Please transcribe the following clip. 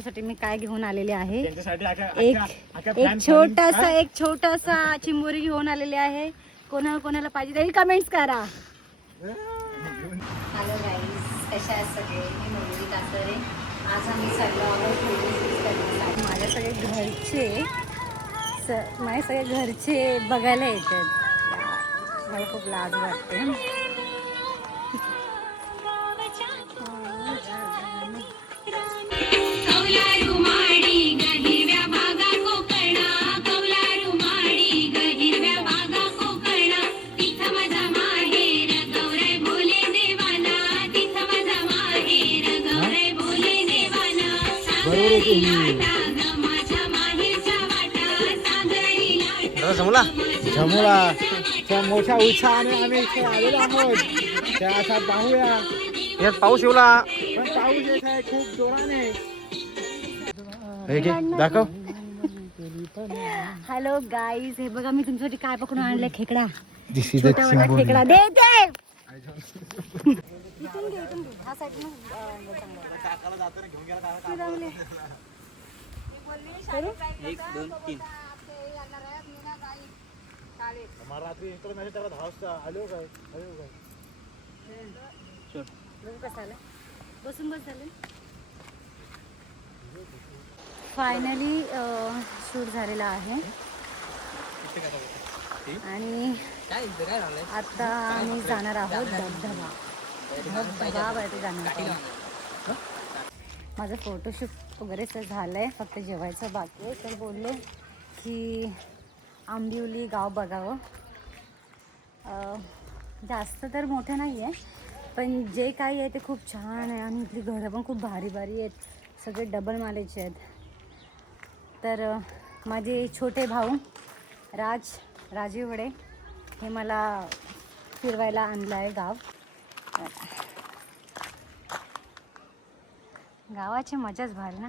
साठी मी काय घेऊन आलेले आहे, त्यांच्यासाठी एक छोटासा चिंबोरी घेऊन आलेले आहे. कोणाला पाहिजे तरी कमेंट्स करा. हॅलो गाईज, कशा आहेत सगळे? मी मोदी कासरे. आज आम्ही चाललो आहोत माझ्या सगळे घरचे बघायला येतात. मला खूप लाज वाटते. मोठ्या उत्साहाने आम्ही इथे आलेलो आहोत. त्या पाहूया. यात पाऊस येऊला, पण पाऊस येत आहे खूप जोराने. दाखव. हॅलो गाईज, हे बघा मी तुमच्यासाठी काय पकडून आणलंय. खेकडा, This is छोटा वाला खेकडा. दे बसून बस झाले. फायनली शूट झालेला आहे आणि आता आम्ही जाणार आहोत धबधबावरती जाणार आहोत. माझं फोटोशूट वगैरे तर झालंय, फक्त जेवायचं बाकी आहे. तर बोलले की आंबिवली गाव बघावं. जास्त तर मोठं नाही आहे, पण जे काही आहे ते खूप छान आहे आणि इथली घरं पण खूप भारी भारी आहेत. सगळे डबल मालेचे आहेत. तर माझे छोटे भाऊ राजीवडे हे मला फिरवायला आणलं आहे गाव. गावाची मजाच भारी ना.